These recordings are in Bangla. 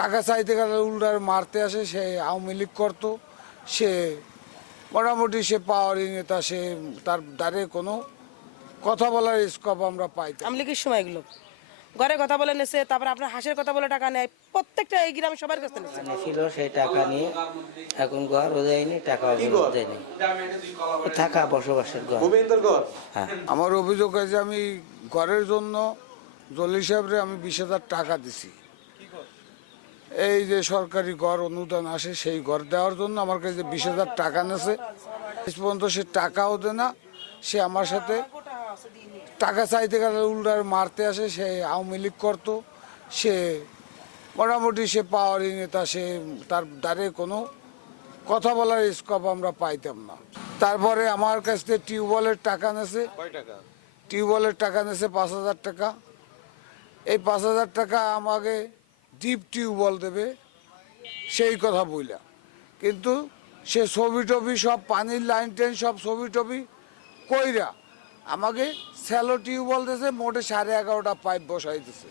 টাকা চাইতে গেলে উল্টার মারতে আসে সে আওয়ামী লীগ করতো সে মোটামুটি সে পাওয়ারি নেতা সে তার দ্বারে কোনো কথা বলার স্কোপ আমরা পাই আমি লিখির সময় এগুলো ঘরে কথা বলে নেছে তারপরে আপনার হাঁসের কথা বলে টাকা নেয় প্রত্যেকটা এই গ্রামে সবার কাছে নেছে। মানে ছিল সেই টাকা নিয়ে এখন ঘরও দেয়নি টাকাও দেয়নি থাকা বসবাসের ঘর। ভূপেন্দর ঘর? হ্যাঁ। আমার অভিযোগ আছে আমি ঘরের জন্য জলি সাহেবরে আমি বিশ হাজার টাকা দিছি। এই যে সরকারি ঘর অনুদান আসে সেই ঘর দেওয়ার জন্য আমার কাছে বিশ হাজার টাকা নেছে শেষ পর্যন্ত সে টাকাও দেয় না। সে আমার সাথে টাকা চাইতে গেলে উল্টার মারতে আসে সে আওয়ামী লীগ করতো সে মোটামুটি সে পাওয়ারি নেতা সে তার দ্বারে কোনো কথা বলার স্কোপ আমরা পাইতাম না। তারপরে আমার কাছ থেকে টিউবওয়েলের টাকা নেছে টিউবওয়েলের টাকা নেছে পাঁচ হাজার টাকা। এই পাঁচ হাজার টাকা আমাকে ডিপ টিউবওয়েল দেবে সেই কথা বইলা। কিন্তু সে ছবি টবি সব পানির লাইন টেন সব ছবি টবি কইরা আমাকে স্যালো টিউবওয়েল দিয়েছে মোটে সাড়ে এগারোটা পাইপ বসাই দিছে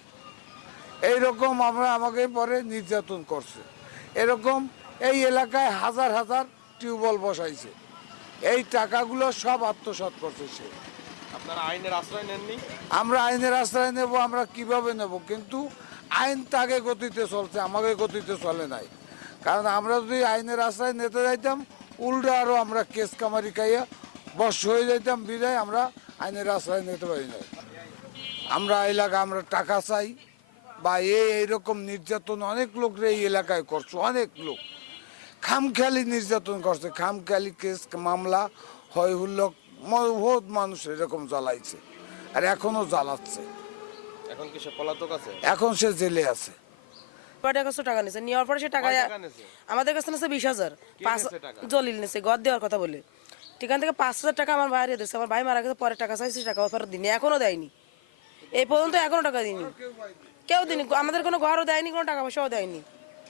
এইরকম আমরা আমাকে পরে নির্যাতন করছে। এরকম এই এলাকায় হাজার হাজার টিউবওয়েল বসাইছে। এই টাকাগুলো সব আত্মসাৎ করছে সে। আপনারা আইনের আশ্রয় নেননি? আমরা আইনের আশ্রয় নেব আমরা কীভাবে নেব? কিন্তু আইন তাকে গতিতে চলছে, আমাকে গতিতে চলে নাই। কারণ আমরা যদি আইনের আশ্রয় নিতে যাইতাম, উল্টো আরও আমরা কেস কামারি খাইয়া বস হয়ে যাইতাম, বিদায় আমরা আইনের আশ্রয় নিতে পারি না আমরা এলাকা আমরা টাকা চাই, বা এই এইরকম নির্যাতন অনেক লোক এই এলাকায় করছে, অনেক লোক। খামখেয়ালি নির্যাতন করছে, খামখেয়ালি কেস মামলা, হয় হুল্লোক বহুত মানুষ এরকম জ্বালাইছে, আর এখনও জ্বালাচ্ছে। এখন কি সে পলাতক আছে? এখন সে জেলে আছে। কাছে টাকা নিছে? নেওয়ার পরে সে টাকা? আমাদের কাছে নিছে বিশ হাজার। পাঁচ জলিল নিছে ঘর দেওয়ার কথা বলে। ঠিকান থেকে পাঁচ হাজার টাকা আমার দিচ্ছে আমার ভাই মারা গেছে পরে টাকা চাইছে টাকা ফেরত দিনি এখনও দেয়নি। এই পর্যন্ত এখনও টাকা কেউ দিনি আমাদের কোনো ঘরও দেয়নি কোনো টাকা পয়সাও দেয়নি।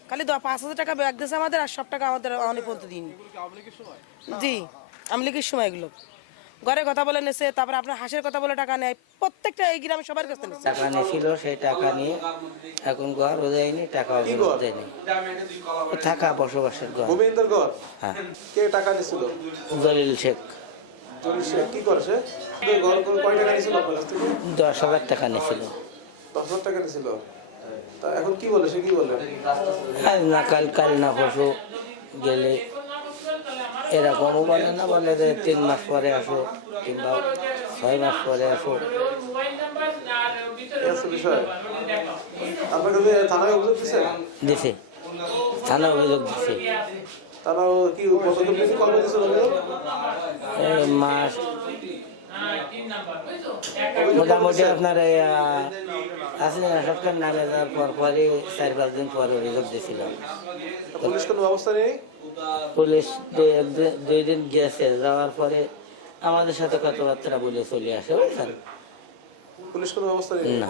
খালি দ- পাঁচ হাজার টাকা ব্যাগ দিয়েছে আমাদের আর সব টাকা আমাদের অনেক পর্যন্ত দিইনি। জি আমি লিখির সময় এগুলো। ঘরে কথা বলে নেছে তারপরে আপনার হাঁসের কথা বলে টাকা নেয়। প্রত্যেকটা এই গ্রামে সবার কাছে নেছে। টাকা নিয়েছিল সেই টাকা নিয়ে এখন ঘরও দেয়নি টাকাও ফেরত দেয়নি। ও থাকা বসবাসের ঘর। ভূপেন্দর ঘর? হ্যাঁ। কে টাকা নিছিল? দলিল শেখ। জলিল শেখ কি ঘর ঘর কয় টাকা থেকে? দশ হাজার টাকা নিয়েছিল দশ হাজার টাকা নিছিল? তা এখন কি বলে সে কি বলে? না কাল কাল না পরশু গেলে এরকমও বলে না বলে যে তিন মাস পরে আসো কিংবা ছয় মাস পরে আসো। দিছে? থানা অভিযোগ দিছে। মাস মোটামুটি আপনার সরকার নামে যাওয়ার পর পরই চার পাঁচ দিন পর অভিযোগ দিয়েছিল। পুলিশ কোনো ব্যবস্থা নেই পুলিশ দুই- দিন- দুই দিন গেছে যাওয়ার পরে আমাদের সাথে কথাবার্তা বলে চলে আসে বুঝছেন? পুলিশ কোনো ব্যবস্থা না।